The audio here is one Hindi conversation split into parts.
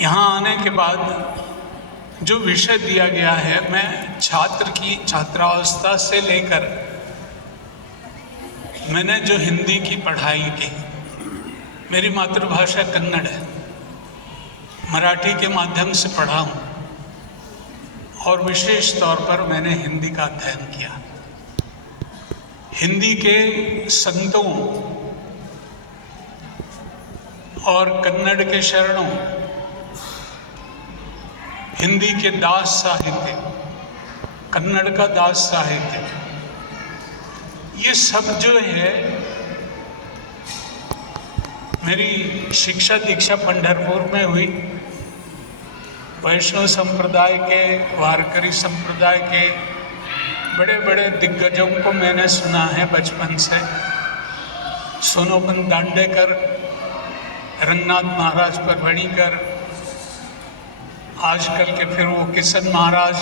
यहाँ आने के बाद जो विषय दिया गया है, मैं छात्र की छात्रावस्था से लेकर मैंने जो हिंदी की पढ़ाई की, मेरी मातृभाषा कन्नड़ है, मराठी के माध्यम से पढ़ा हूँ और विशेष तौर पर मैंने हिंदी का अध्ययन किया। हिंदी के संतों और कन्नड़ के शरणों, हिंदी के दास साहित्य, कन्नड़ का दास साहित्य, ये सब जो है, मेरी शिक्षा दीक्षा पंढरपुर में हुई। वैष्णव संप्रदाय के, वारकरी संप्रदाय के बड़े बड़े दिग्गजों को मैंने सुना है बचपन से। सोनोपंत दांडेकर, रंगनाथ महाराज परवणीकर, आजकल के फिर वो किशन महाराज,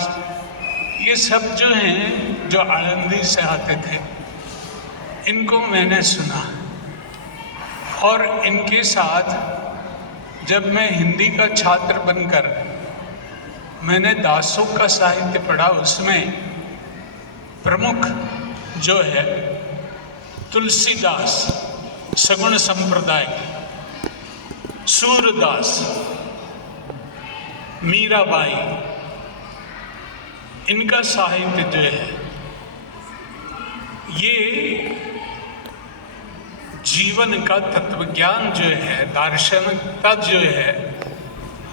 ये सब जो हैं, जो आळंदी से आते थे, इनको मैंने सुना। और इनके साथ जब मैं हिंदी का छात्र बनकर मैंने दासों का साहित्य पढ़ा, उसमें प्रमुख जो है तुलसीदास सगुण संप्रदाय, सूरदास, मीराबाई, इनका साहित्य जो है, ये जीवन का तत्वज्ञान जो है, दार्शनिकता जो है,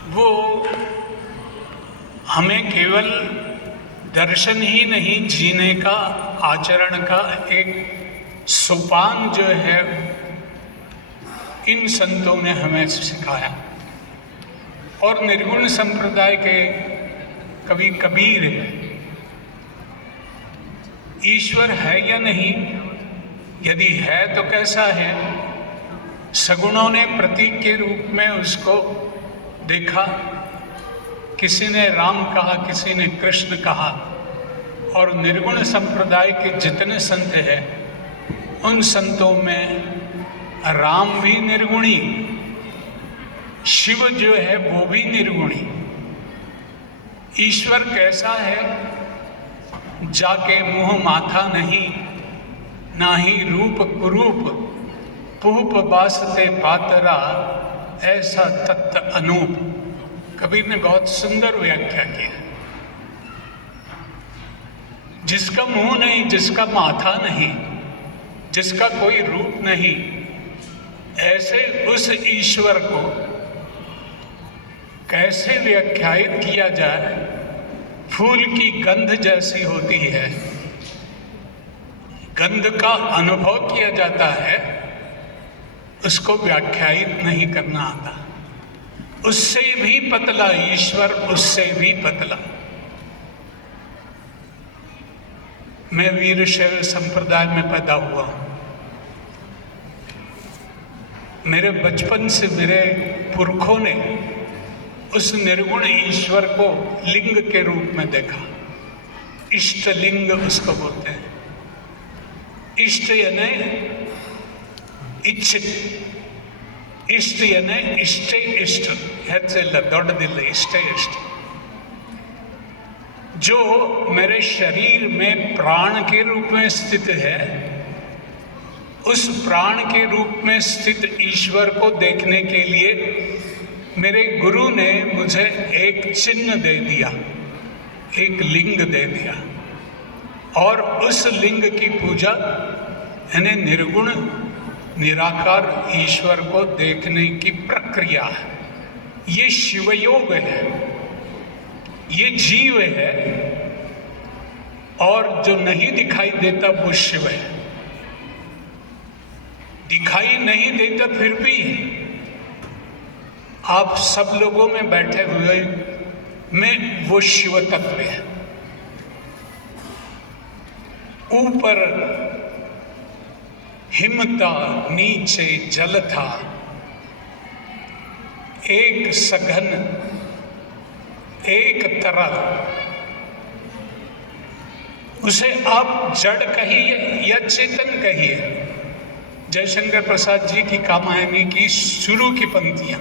वो हमें केवल दर्शन ही नहीं, जीने का, आचरण का एक सोपान जो है, इन संतों ने हमें सिखाया। और निर्गुण संप्रदाय के कवि कबीर, ईश्वर है या नहीं, यदि है तो कैसा है, सगुणों ने प्रतीक के रूप में उसको देखा। किसी ने राम कहा, किसी ने कृष्ण कहा। और निर्गुण संप्रदाय के जितने संत हैं, उन संतों में राम भी निर्गुणी, शिव जो है वो भी निर्गुणी। ईश्वर कैसा है, जाके मुँह माथा नहीं, ना ही रूप कुरूप, पूप बासते पातरा, ऐसा तत्त अनूप। कबीर ने बहुत सुंदर व्याख्या की है। जिसका मुंह नहीं, जिसका माथा नहीं, जिसका कोई रूप नहीं, ऐसे उस ईश्वर को कैसे व्याख्यायित किया जाए। फूल की गंध जैसी होती है, गंध का अनुभव किया जाता है, उसको व्याख्यायित नहीं करना आता। उससे भी पतला ईश्वर, उससे भी पतला। मैं वीरशैव संप्रदाय में पैदा हुआ हूँ। मेरे बचपन से मेरे पुरखों ने उस निर्गुण ईश्वर को लिंग के रूप में देखा। इष्ट लिंग उसको बोलते हैं। इष्ट यानी इच्छित, इष्ट यानी इष्टे इष्ट, हेच्चिल्ल दोड्डदिल्ल, इष्टे इष्ट। जो मेरे शरीर में प्राण के रूप में स्थित है, उस प्राण के रूप में स्थित ईश्वर को देखने के लिए मेरे गुरु ने मुझे एक चिन्ह दे दिया, एक लिंग दे दिया। और उस लिंग की पूजा यानी निर्गुण निराकार ईश्वर को देखने की प्रक्रिया है। ये शिवयोग है, ये जीव है, और जो नहीं दिखाई देता वो शिव है। दिखाई नहीं देता फिर भी आप सब लोगों में बैठे हुए में वो शिव तत्व है। ऊपर हिम था, नीचे जल था, एक सघन एक तरल। उसे आप जड़ कहिए या चेतन कहिए। जयशंकर प्रसाद जी की कामायनी की शुरू की पंक्तियां,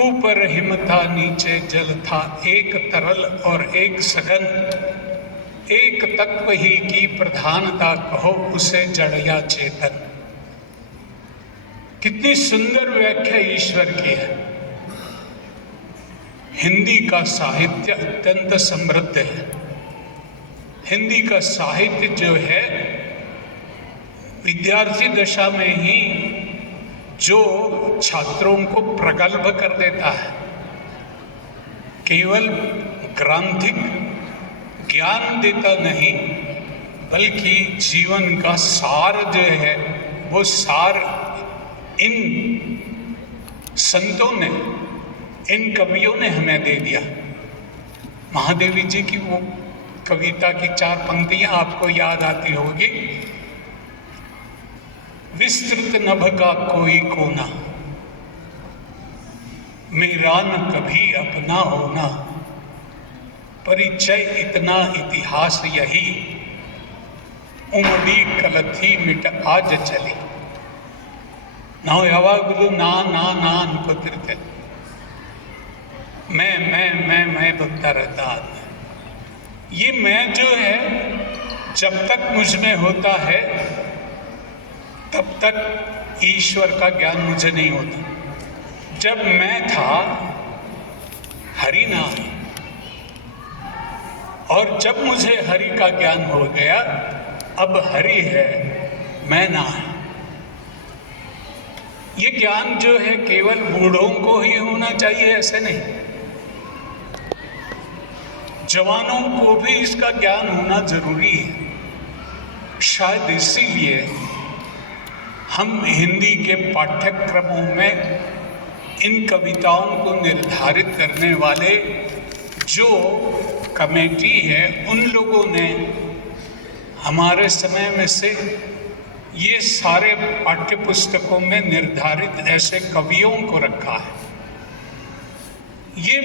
ऊपर हिम था नीचे जल था, एक तरल और एक सघन, एक तत्व ही की प्रधानता, कहो उसे जड़ या चेतन। कितनी सुंदर व्याख्या ईश्वर की है। हिंदी का साहित्य अत्यंत समृद्ध है। हिंदी का साहित्य जो है विद्यार्थी दशा में ही जो छात्रों को प्रगल्भ कर देता है, केवल ग्रांथिक ज्ञान देता नहीं बल्कि जीवन का सार जो है वो सार इन संतों ने, इन कवियों ने हमें दे दिया। महादेवी जी की वो कविता की 4 पंक्तियां आपको याद आती होगी। विस्तृत नभ का कोई कोना, मेरा न कभी अपना होना, परिचय इतना इतिहास यही, उमड़ी कलथी मिट आज चली। ನಾವು ಯಾವಾಗಲೂ ನಾ ಅನ್ಕೋತಿರ್ತೇವೆ, मैं बोलता रहता आदमी। ये मैं जो है जब तक मुझ में होता है तब तक ईश्वर का ज्ञान मुझे नहीं होता। जब मैं था हरि ना है, और जब मुझे हरि का ज्ञान हो गया अब हरि है मैं ना है। ये ज्ञान जो है केवल बूढ़ों को ही होना चाहिए ऐसे नहीं, जवानों को भी इसका ज्ञान होना जरूरी है। शायद इसीलिए हम हिंदी के पाठ्यक्रमों में इन कविताओं को निर्धारित करने वाले जो कमेटी है उन लोगों ने हमारे समय में से ये सारे पाठ्य पुस्तकों में निर्धारित ऐसे कवियों को रखा है। ये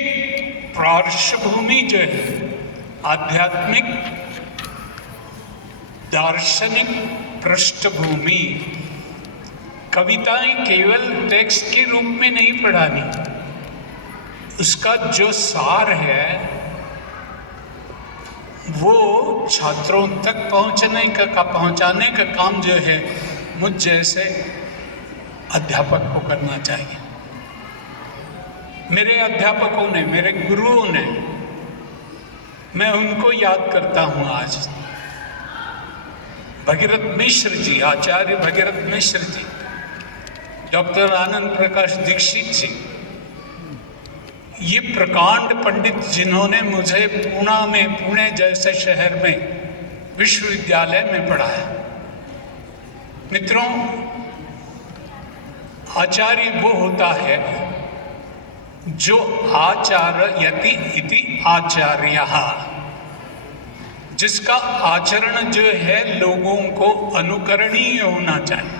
पार्श्वभूमि जो है आध्यात्मिक दार्शनिक पृष्ठभूमि, कविताएं केवल टेक्स्ट के रूप में नहीं पढ़ानी, उसका जो सार है वो छात्रों तक पहुंचाने का काम जो है मुझ जैसे अध्यापक को करना चाहिए। मेरे अध्यापकों ने, मेरे गुरुओं ने, मैं उनको याद करता हूँ आज। भगीरथ मिश्र जी, आचार्य भगीरथ मिश्र जी, डॉक्टर आनंद प्रकाश दीक्षित जी, ये प्रकांड पंडित जिन्होंने मुझे पुणे जैसे शहर में विश्वविद्यालय में पढ़ाया। मित्रों, आचार्य वो होता है जो आचार्यति इति आचार्यः, जिसका आचरण जो है लोगों को अनुकरणीय होना चाहिए।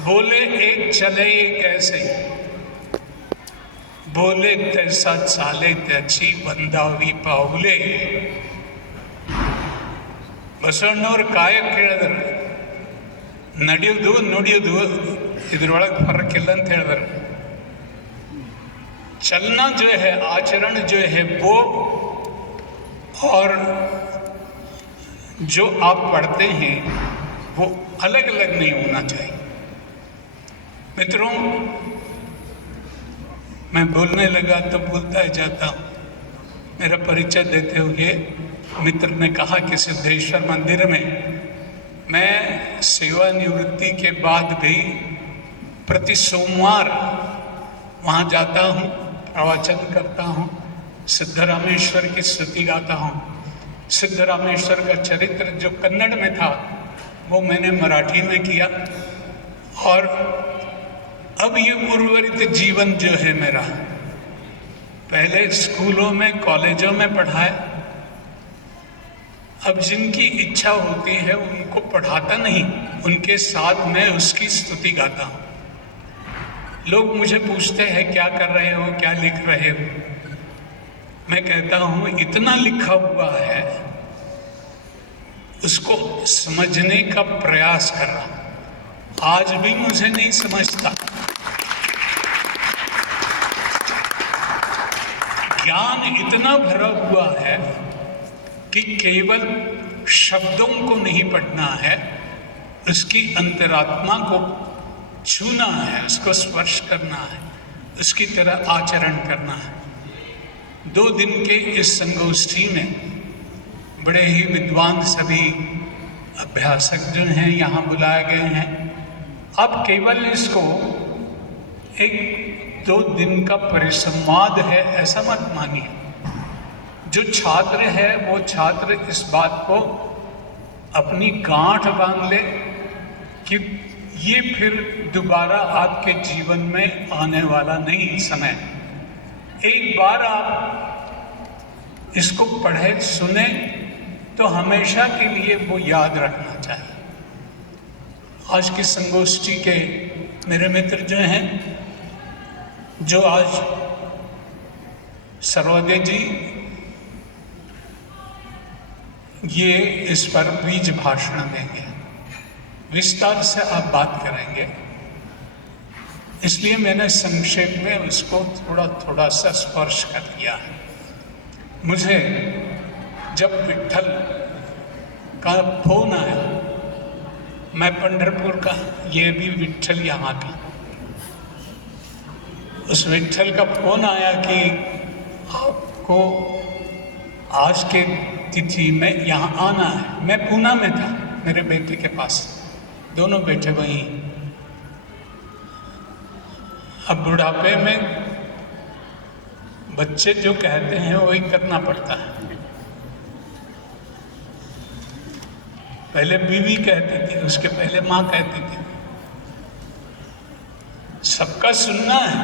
बोले एक चले एक ऐसे, बोले तैसा चाले त्याची बंदावी पाऊले। ಬಸವಣ್ಣವ್ರು ಕಾಯಕ್ಕೆ ಹೇಳಿದ್ರು, ನಡೆಯೋದು ನುಡಿಯೋದು ಇದ್ರೊಳಗೆ ಫರಕ್ಕಿಲ್ಲ ಅಂತ ಹೇಳಿದ್ರು। चलना जो है, आचरण जो है वो और जो आप पढ़ते हैं वो अलग अलग नहीं होना चाहिए। मित्रों, मैं बोलने लगा तो बोलता ही जाता हूँ। मेरा परिचय देते हुए मित्र ने कहा कि सिद्धेश्वर मंदिर में मैं सेवानिवृत्ति के बाद भी प्रति सोमवार वहाँ जाता हूँ, प्रवचन करता हूँ, सिद्धरामेश्वर की स्तुति गाता हूँ। सिद्धरामेश्वर का चरित्र जो कन्नड़ में था वो मैंने मराठी में किया, और अब ये उर्वरित जीवन जो है मेरा, पहले स्कूलों में कॉलेजों में पढ़ाया, अब जिनकी इच्छा होती है उनको पढ़ाता नहीं, उनके साथ मैं उसकी स्तुति गाता हूँ। लोग मुझे पूछते हैं क्या कर रहे हो, क्या लिख रहे हो। मैं कहता हूँ इतना लिखा हुआ है उसको समझने का प्रयास कर रहा हूँ। आज भी मुझे नहीं समझता, ज्ञान इतना भरा हुआ है कि केवल शब्दों को नहीं पढ़ना है, उसकी अंतरात्मा को छूना है, उसको स्पर्श करना है, उसकी तरह आचरण करना है। 2 दिन के इस संगोष्ठी में बड़े ही विद्वान सभी अभ्यासक जो हैं यहाँ बुलाए गए हैं। अब केवल इसको 1-2 दिन का परिसंवाद है ऐसा मत मानिए। जो छात्र है वो छात्र इस बात को अपनी गांठ बांध ले कि ये फिर दोबारा आपके जीवन में आने वाला नहीं समय। एक बार आप इसको पढ़े सुने तो हमेशा के लिए वो याद रखना चाहिए। आज की संगोष्ठी के मेरे मित्र जो हैं, जो आज सर्वोदय जी ये इस पर बीज भाषण देंगे, विस्तार से आप बात करेंगे, इसलिए मैंने संक्षेप में उसको थोड़ा सा स्पर्श कर दिया है। मुझे जब विट्ठल का फोन आया, मैं पंढरपुर का, ये भी विट्ठल यहाँ का, उस विट्ठल का फोन आया कि आपको आज के तिथि में यहाँ आना है। मैं पूना में था मेरे बेटे के पास, दोनों बेटे वहीं। अब बुढ़ापे में बच्चे जो कहते हैं वही करना पड़ता है। पहले बीवी कहती थी, उसके पहले माँ कहती थी, सबका सुनना है।